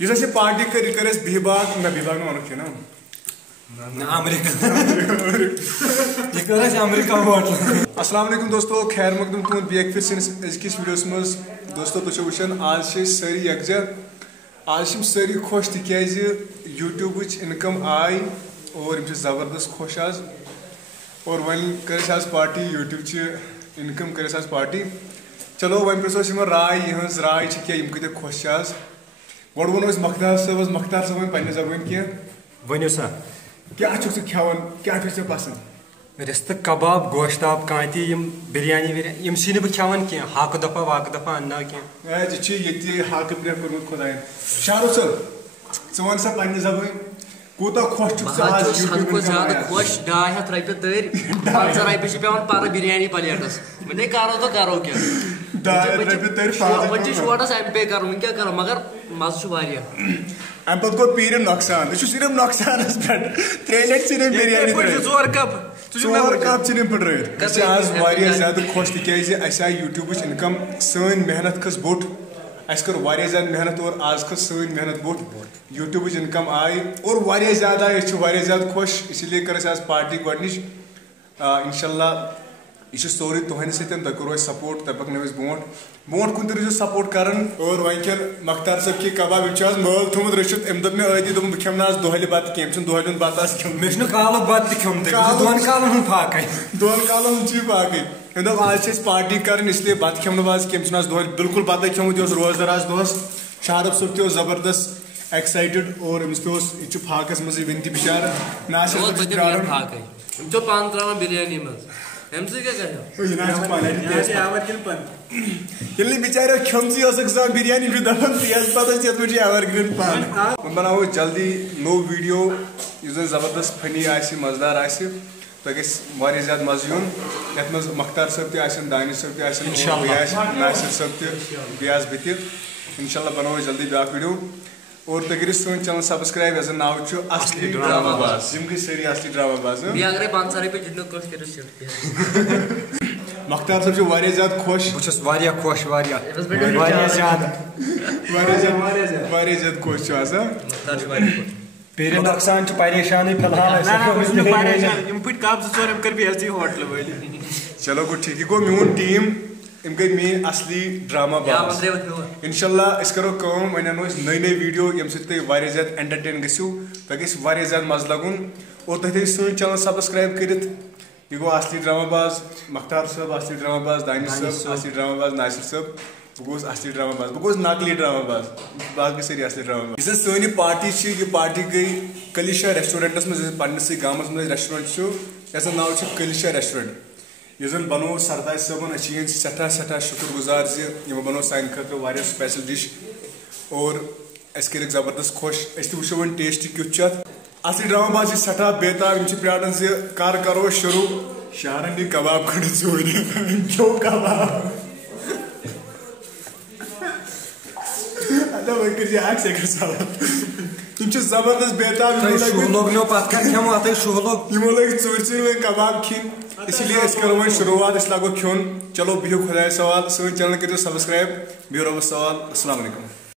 یہ پارٹی کر بہباغ نہ بہباغ نا ونک نا السلام علیکم دوستو خیر مقدم تہد بیک پھر سنس أزکِس ویڈیوس مز دوستو تُہۍ چھِو وٕچھان آز چھِ سٲری یکجا آز چھِ سٲری خۄش تِکیازِ یوٗٹیوٗبٕچ اِنکم آے اور یِم چھِ زبردست خۄش آز اور وۄنۍ کٔر اَسہِ آز پارٹی یوٗٹیوٗبچہِ اِنکم کٔر اَسہِ آز پارٹی چلو وۄنۍ پرٛژھو أسۍ یِمن راے یِہٕنٛز راے چھِ کیٛاہ یِم کۭتیاہ خۄش چھِ آز گۄڈٕ وَنو أسۍ مختار صٲبس مختار صٲب وۄنۍ پننہِ زبٲنۍ کینٛہہ ؤنِو سا کیٛاہ چھُکھ ژٕ کھٮ۪وان کیٛاہ چھُ ژےٚ پسنٛد رِستہٕ کباب گوشتاب کانتی یِم بِریانی وِریانی یِم چھِ نہٕ بہٕ کھٮ۪وان کینٛہہ ہاکہٕ دۄپھا واکہٕ دۄپھا انناو کینٛہہ ژٕ چھِ ییٚتہِ ہاکہٕ پرٛٮ۪کھ کوٚرمُت خۄداین شاروق صٲب ژٕ وَن سا پننہِ زبٲنۍ کوٗتاہ خۄش چھُکھ ژٕ آز سانہِ کھۄتہٕ زیادٕ خۄش 200 رۄپیہِ تٔرۍ 50 رۄپیہِ چھِ پیٚوان پَرٕ بِریانی پلیٹس وۄنۍ کرو تہٕ کرو کیٛاہ 200 رۄپیہِ تٔرۍ وۄنۍ چھِ شوٹس ایم پے کرُن وۄنۍ کیٛاہ کرو مگر مزٕ چھُ واریاہ امہِ پتہٕ گوٚو پیٖرِ نۄقصان ژٕ چھُکھ صرف نۄقصانس پٮ۪ٹھ 3 لٹہِ ژھٕنِم بِریانی ترٛٲیِتھ 4 کپ 4 کپ ژھٕنِم پھٕٹرٲیِتھ أسۍ چھِ آز واریاہ زیادٕ خۄش تِکیازِ اَسہِ آیہِ یوٗٹیوٗبٕچ اِنکم سٲنۍ محنت کھٔژ بوٚٹھ اَسہِ کٔر واریاہ زیادٕ محنت اور آز کھٔژ سٲنۍ محنت بوٚٹھ یوٗٹیوٗبٕچ اِنکم آیہِ اور واریاہ زیادٕ آیہِ أسۍ چھِ واریاہ زیادٕ خۄش اسی لیے کٔر اَسہِ آز پارٹی گۄڈنِچ انشاء اللہ یہ سورُے تُہنٛدِ سۭتۍ تۄہہِ کوٚروٕ اَسہِ سپورٹ تۄہہِ پکنٲوۍ أسۍ برونٛٹھ کُن تہِ روٗزِو سپورٹ کران اور وۄنۍ کھٮ۪ن مختار صٲب کھے کباب یِم چھِ آز مٲل تھوٚمُت رٔچھِتھ أمۍ دوٚپ مےٚ عٲدی دوٚپُن بہٕ کھٮ۪مہٕ نہٕ آز دۄہلہِ بتہٕ کینٛہہ أمۍ چھُنہٕ دۄہلہِ ہُنٛد بتہٕ آز کھیوٚمُت مےٚ چھُنہٕ کالُک بتہٕ تہِ کھیوٚمُت 2 کالن ہُنٛد فاقے 2 کالن ہُنٛد چھُ یہِ باقٕے أمۍ دوٚپ آز چھِ أسۍ پارٹی کرٕنۍ اس لیے بتہٕ کھٮ۪مہٕ نہٕ بہٕ آز کینٛہہ أمۍ چھُنہٕ آز دۄہلہِ بالکل بتٕے کھیوٚمُت یہِ اوس روزدار آز دۄہس شارف صٲب تہِ اوس زبردست ایکسایٹِڈ اور أمِس تہِ اوس یہِ چھُ فاقس منٛزٕے وُنہِ تہِ بِچارٕ ناصر صٲب چھُ پیاران فاقے یِم چھِ پانہٕ تراوان بِریانی منٛز اَمہِ سۭتۍ کیٛاہ کرِ ییٚلہِ نہٕ بِچاریو کھیوٚمژٕے اوسُکھ آسان بِریانی چھُ دپان تیز پتہٕ ٲسۍ یِتھ پٲٹھۍ چھِ ایور گرٛیٖن پن وۄنۍ بناوو أسۍ جلدی نوٚو ویٖڈیو یُس زن زبردست فنی آسہِ مزٕدار آسہِ تۄہہِ گژھِ واریاہ زیادٕ مزٕ یُن یتھ منٛز مختار صٲب تہِ آسن دانش صٲب تہِ آسن بیٚیہِ آسہِ ناصر صٲب تہِ بیٚیہِ آسہٕ بہٕ تہِ انشاء اللہ بناوو أسۍ جلدی بیاکھ ویٖڈیو اور تُہۍ کٔرِو سٲنۍ چینل سبسکرایب یتھ زن ناو چھُ اصلی ڈرامہ باز یِم گٔے سٲری اصلی ڈرامہ باز بیٚیہِ اگرے 50 رۄپیہِ دِنو کٲنٛسہِ کٔرِو شِفٹ مختار صٲب چھُ واریاہ زیادٕ خۄش بہٕ چھُس واریاہ خۄش واریاہ زیادٕ واریاہ زیادٕ خۄش چھُ آسان پیٖرِ نۄقصان چھُ پریشانٕے فِلحال یِم پھٕٹۍ کپ 2-4 أمۍ کٔر بے عزتی ہوٹلہٕ وٲلۍ چلو گوٚو ٹھیٖک یہِ گوٚو میون ٹیٖم یِم گٔے میٲنۍ اصلی ڈرامہ باز انشاء اللہ أسۍ کرو کٲم وۄنۍ انو أسۍ نٔے ویٖڈیو ییٚمہِ سۭتۍ تُہۍ واریاہ زیادٕ انٹرٹین گٔژھِو تۄہہِ گژھِ واریاہ زیادٕ مزٕ لگُن اور تُہۍ تھٲیِو سٲنۍ چینل سبسکرایب کٔرِتھ یہِ گوٚو اصلی ڈرامہ باز مختار صٲب اصلی ڈرامہ باز دانش صٲب اصلی ڈرامہ باز ناصر صٲب بہٕ گوٚوُس اصلی ڈرامہ باز بہٕ گوٚوُس نقلی ڈرامہ باز باقٕے سٲری اصلی ڈرامہ باز یُس زن سٲنۍ یہِ پارٹی چھِ یہِ پارٹی گٔے کلیشا ریسٹورنٹس منٛز یُس پننسٕے گامس منٛز ریسٹورنٹ چھُ یتھ زن ناو چھُ کلیشا ریسٹورنٹ یُس زن بنوو سردار صٲبن أسۍ چھِ یِہٕنٛدۍ سٮ۪ٹھاہ شُکر گُزار زِ یِمو بنوو سانہِ خٲطرٕ واریاہ سپیشل ڈِش اور اَسہِ کٔرِکھ زبردست خۄش أسۍ تہِ وٕچھو وۄنۍ ٹیسٹ کیُتھ چھُ اتھ اصلی ڈرامہ باز چھِ سٮ۪ٹھاہ بے تاب یِم چھِ پیاران زِ کر کرو أسۍ شروٗع شہرن یہِ کباب کھٔنڈ ژوٗرِ کھیوٚو کباب وۄنۍ کٔرۍ زِ اکھ سیکنڈ سوال یِم چھِ زبردست بے تاب یِمو لٲگۍ ژوٗرِ وۄنۍ کباب کھٮ۪نۍ اسی لیے أسۍ کرو وۄنۍ شروعات أسۍ لاگو کھیوٚن چلو بِہِو خۄدایس حوال سٲنۍ چینل کٔرِو سبسکرایب بِہِو رۄبس حوال السلام علیکم